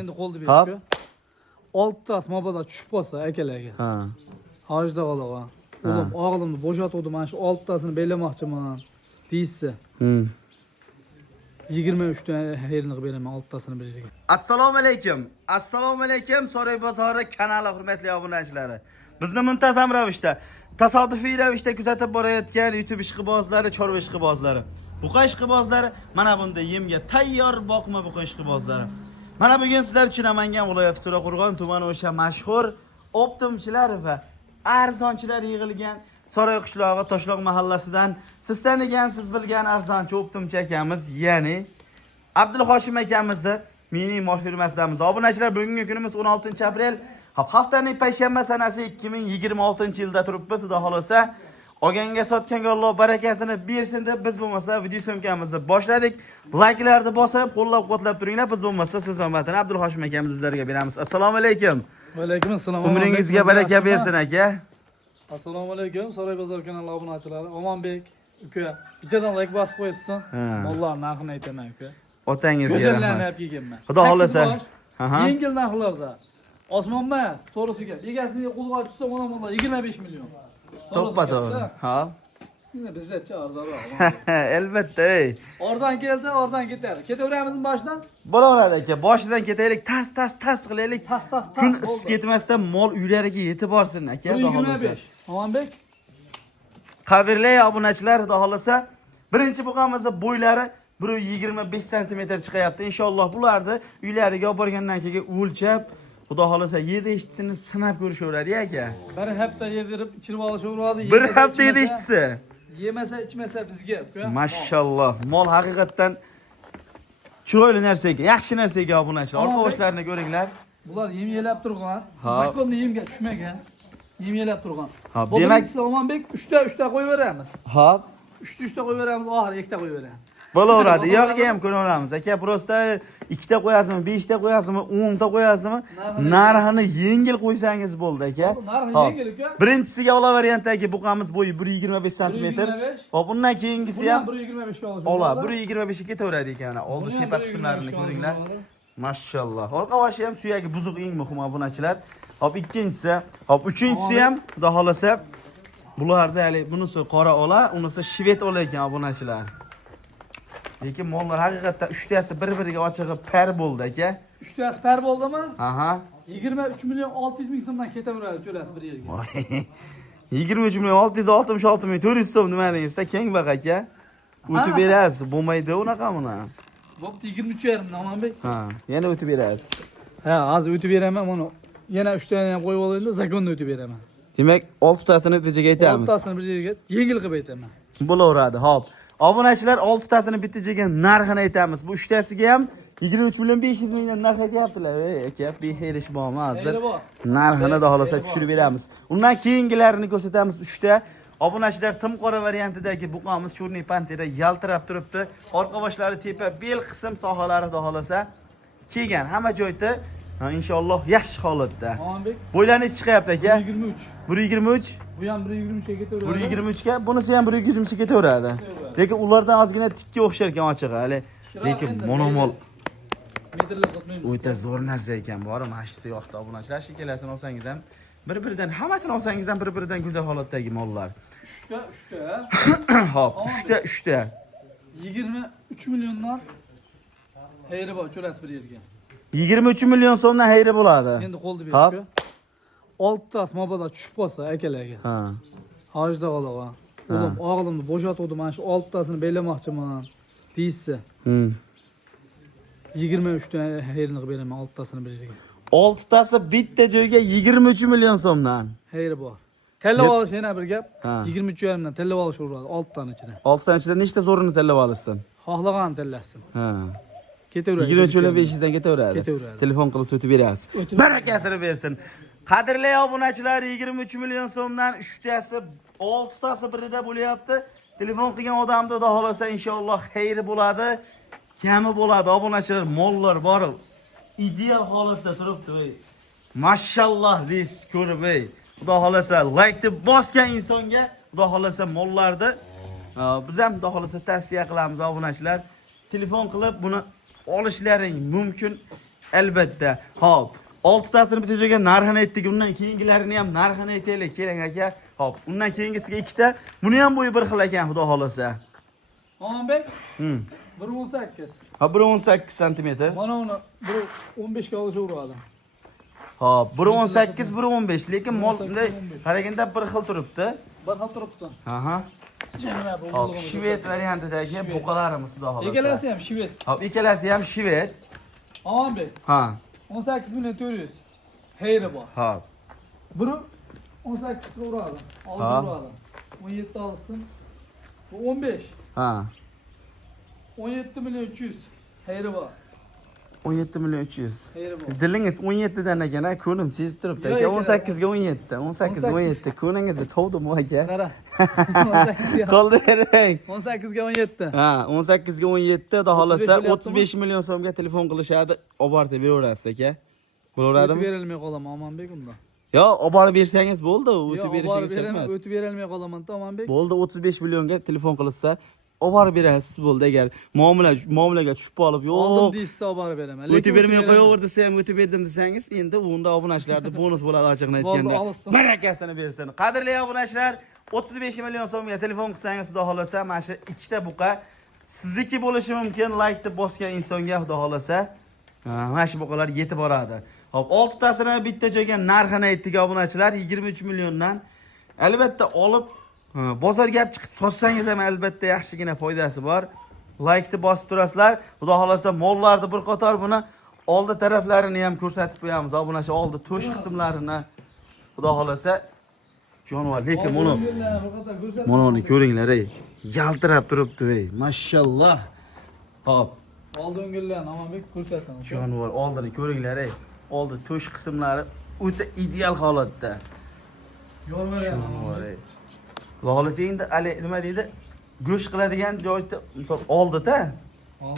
Endi qo'lni Hop. berib. Oltitasi mabada tushib qolsa akalarga. Ha. Hojda qolaman. O'g'lim, o'g'limni bo'shatdim, mana shu 6tasini belamoqchiman deysiz. 23 ta yerini qilib beraman 6tasini beraman. Assalomu alaykum. Assalomu alaykum So'roy bozori kanali hurmatli obunachilari. Bizni muntazam ravishda, tasodifiy ravishda kuzatib borayotgan YouTube ishqibozlari, chorva ishqibozlari. Buqa ishqibozlari mana bunda yemga tayyor boqma buqa ishqibozlari. Mana bugun sizlar uchun Namangan viloyati To'raqo'rg'on tumani o'sha mashhur optimchilar va arzonchilar yig'ilgan So'roy qishlog'i Toshloq mahallasidan siz tanigan, siz bilgan arzonchi optimchi akamiz, ya'ni Abdulhoshim akamizni mini mol firmasidamiz. Obunachilar, bugungi kunimiz 16 aprel. Haftaning payshanba sanasi 2026-yilda turibmiz. Xudo xolosa, olganga sotganga Alloh barakasini bersin deb biz bo'lmasa video syomkamizni boshladik. Like'larni bosib, qo'llab-quvvatlab turinglar. Biz bo'lmasa so'z omadini Abdulhoshim akamiz sizlarga beramiz. Assalomu alaykum. Va alaykum assalom. Umringizga baraka bersin aka. Assalomu alaykum. So'roy bozor kanali obunachilari. Omonbek uka, bittadan like bosib qo'ysin. Valloh narxini aytaman uka. Otangizga Go'zallarni rahmat. olib kelganman. Xudo xolasa. Yengil narxlarda. Osmon emas, to'g'risiga. Egasiga qo'lga tutsa, mana 25 million. To'ppa-to'g'ri. Ha. Bizda-chi arzonroq. Albatta. Ordan keldi, ordan ketadi. Ketaveramizmi boshdan? Bo'laveradi aka. Boshidan ketaylik, tas qilaylik. Tas. Kun isib ketmasdan mol uylariga yetib borsin aka. Xudo xolasa. 25. Omonbek. Qadrli obunachilar, xudo xolasa, birinchi buqamizni bo'ylari 125 cm chiqayapti. Inshaalloh bularni uylariga olib borgandan keyin o'lchab, xudo xolasa 7 ishtisini sinab ko'rishaveradi aka. Bir hafta yedirib, ichirib olishaveradi. Bir hafta 7 ishtisi. Yemasa, ichmasa bizga. Mashalloh. Mol haqiqatdan chiroyli narsa ekan, yaxshi narsa ekan obunachilar. Orqa boshlarini ko'ringlar. Bular yem yelab turgan, zakonni yemga tushmagan. Yem yelab turgan. Demak, Omonbek 3ta qo'yaveramiz. Hop. 3ta qo'yaveramiz, oxiri 2ta qo'yaveramiz. Bo'laveradi. Yog'iga ham ko'raveramiz. Aka, prosta 2 ta qo'yasizmi, 5 ta qo'yasizmi, 10 ta qo'yasizmi? Narxini yengil qo'ysangiz bo'ldi aka. Narxi yengil uka. Birinchisiga ola variantdagi buqamiz bo'yi 125 cm. Hop, undan keyingisi ham 125 ga olishib. ola 125 ga ketaveradi ekan. Oldi tepa qismlarini ko'ringlar. Mashalloh. Orqa boshi ham suyagi buzuq, eng muhim obunachilar. Hop, ikkinchisi, hop, uchinchisi ham xudo xolasa bularda hali bunisi qora ola, unisi shved ola ekan obunachilar. Lekin mollar haqiqatdan 3tasi bir-biriga ochig'i par bo'ldi aka. 3tasi par bo'ldimi? Aha. 23 million 600 ming so'mdan ketaveradi cho'lasi bir yerga. 23 million 666 ming 400 so'm nima deysiz? Keng baqa aka. O'tib berasiz, bo'lmaydi unaqa buni. Bo'pti 23,5 dan Omonbek. Ha, yana o'tib berasiz. Ha, hozir o'tib beraman buni. Yana 3 tani ham qo'yib olaylik, zakonni o'tib beraman. Demak, 6 tasini bittaga aytamiz. 6 tasini bir yerga yengil qilib aytaman. Bo'laveradi, hop. Obunachilar 6 tasini bittaga narxini aytamiz. Bu 3 tasiga ham 23 million 500 mingdan narx aytyaptilar. Aka, beherish bormi hozir? Narxini da xolasa tushirib beramiz. Undan keyingilarini ko'rsatamiz 3 ta. Obunachilar tim qora variantidagi buqamiz Churniy Pantera yaltirab turibdi. Orqa boshlari tepa, bel qism sohalari da xolasa kelgan. Hamma joyda inshaalloh yaxshi holatda. Omonbek. Bo'ylari chiqyapti aka. 23. 123. Bu ham 123 ga ketaveradi. 123 ga, bunisi ham 123 ga ketaveradi. Lekin ulardan ozgina tikka o'xshar ekan ochig'i, hali. Lekin monomol metrlar sotmaymiz. o'ta zo'r narsa ekan. Bori mashisi yo'qda obunachilar, shekalasini olsangiz ham bir-biridan, hammasini olsangiz ham bir-biridan go'zal holatdagi mollar. 3ta. Hop, 3ta. 23 milliondan hayri bor cho'lasi bir yerga. 23 million so'mdan hayri bo'ladi. Endi qo'lni berib. 6tasi mabada tushib qolsa akalarga. Ha. Hojda qolaman. O'g'limni bo'shatdim, mana shu 6tasini belamoqchiman deysiz. 23 ta hayrini qilib beraman 6tasini bir yerga. 6 tasi bitta joyga 23 million so'mdan. Hayri bor. Tanlab olish yana bir gap. Ha. 23,5 dan tanlab olish uradi 6 tani ichidan. 6 tani ichidan nechta zo'rini tanlab olsin? Xohlagan tanlasin. Ha. Ketaveradi. 23 million 500 dan ketaveradi. Telefon qilib o'tib berasiz. Barakasini bersin. Qadrli obunachilar, 23 million so'mdan 3 tasi, 6 tasi birida bo'lyapti. Telefon qilgan odamda xudo xolasa inshaalloh xayri bo'ladi. Kami bo'ladi obunachilar, mollar bor. Ideal holatda turibdi. Mashalloh deysiz ko'rib, xudo xolasa like deb bosgan insonga xudo xolasa mollarni biz ham xudo xolasa tavsiya qilamiz obunachilar. Telefon qilib buni olishlaring mumkin. Albatta. Hop. 6 tasini bitirgan narxini aytdik. Undan keyingilarini ham narxini aytaylik, keling aka. Hop, undan keyingisiga ikkita. Buni ham bo'yi bir xil ekan, xudo xolasa. Omonbek, 1.18 1.18. Ha, 1.18 sm. Mana uni 1.15 ga olishaveradi. Hop, 1.18, 1.15, lekin mol bunday qaraganda bir xil turibdi. Bir xil turibdi. Aha. Hop, shved variantidagi buqalarimiz xudo xolasa. Ikkalasi ham shved. Hop, ikkalasi ham shved. Omonbek, Ha. 18.400. Heyri bor. Hop. Biri 18 ga uradi. Ha. 6 uradi. 17 olsin. Bu 15. Ha. 17.300. Heyri bor. 17.300. Heyri bor. Dilingiz 17 dan ekan, ko'nim sezib turibdi. Aka 18 ga 17, 18 ga 17. Ko'ningizni tovdimi aka? Qara. 18 ga. Qoldi bering. 18 ga 17. Ha, 18 ga 17, xudo xolasa 35 35 million so'mga telefon qilishadi, olib borib beraverasiz aka. Bo'laveradimi? O'tib berilmay qolaman Omonbek unda. Yo, olib borib bersangiz bo'ldi, o'tib Yo'q, berishingiz emas. o'tib berilmay qolaman Omonbek. Bo'ldi, 35 millionga telefon qilsa, olib borib berasiz bo'ldi. Agar muomalaga tushib qolib, Oldim yo'q, deysiz olib borib beraman. o'tib bermay qo'yaver desa ham o'tib berdim desangiz, endi unda obunachilarda bonus bo'ladi ochiqni aytganda. olsin. Barakasini bersin. Qadrli obunachilar, 35 million so'mga telefon qilsangiz, xudo xolasa, mana shu ikkita buqa sizniki bo'lishi mumkin. Like deb bosgan insonga, xudo xolasa, mana shu buqalar yetib boradi. Hop, 6 tasini bitta joyga narxini aytdik obunachilar, 23 milliondan. Albatta olib bozorga olib chiqib sotsangiz ham albatta yaxshigina foydasi bor. Like deb bosib turasizlar. Xudo xolasa mollarni bir qator buni oldi taraflarini ham ko'rsatib qo'yamiz. Obunachi oldi to'sh qismlarini. Xudo xolasa jonivor, lekin buni ko'ringlar ey. Yaltirab turibdi ey. Mashalloh. Hop, Oldin gullarni Omonbek ko'rsataman. jonivor oldini ko'ringlar ey. Oldi to'sh qismlari o'ta ideal holatda. Yo'l beraman. Jonivor ey. Xudo xolasa endi ali nima deydi? Go'sht qiladigan joyda misol oldida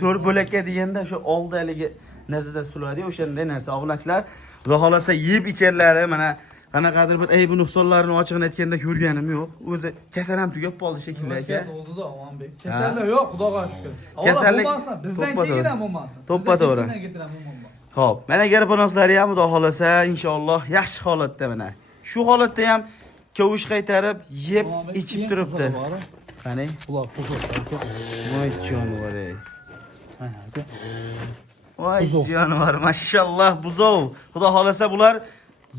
4 bo'lakka deganda o'sha oldi haligi nazarda tutiladi, o'shanday narsa obunachilar. Xudo xolasa yeb icharlari mana qanaqadir bir aybi nuqsonlarini ochiqni aytganda ko'rganim yo'q. O'zi kasal ham tugab qoldi shekilli aka. O'zida Omonbek. Kasallar yo'q, Xudoga shukr. Kasallik bo'lmasin, bizdan keyin ham bo'lmasin. To'ppa-to'g'ri. Xo'p, mana garpanozlari ham xudo xolasa inshaalloh yaxshi holatda mana. Shu holatda ham kavush qaytarib, yeb ichib turibdi. Qani? Bular buzov. Voy jonivor ey. Ha, aka. Voy jonivor, mashalloh buzov. Xudo xolasa bular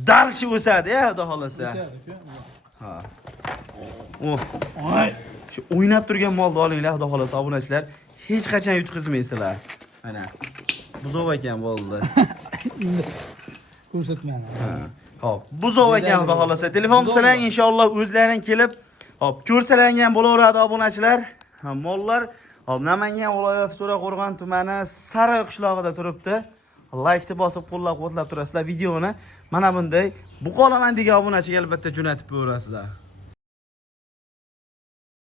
darshi o'sadi, xudo xolasa. Ha. Oh, Voy. shu o'ynab turgan molni olinglar, xudo xolasa obunachilar. Hech qachon yutqizmaysizlar. Mana. Buzov ekan bo'ldi. Ko'rsatmayman. Hop, buzov ekan xudo xolasa. Telefon qilsalar inshaalloh o'zlaring kelib, hop, ko'rsalangan bo'laveradi obunachilar. Ha, mollar hop Namangan viloyati To'raqo'rg'on tumani Sariq qishlog'ida turibdi. Like deb bosib qo'llab-quvvatlab turasizlar videoni. Mana bunday buqolaman degan obunachiga albatta jo'natib qo'yasizlar.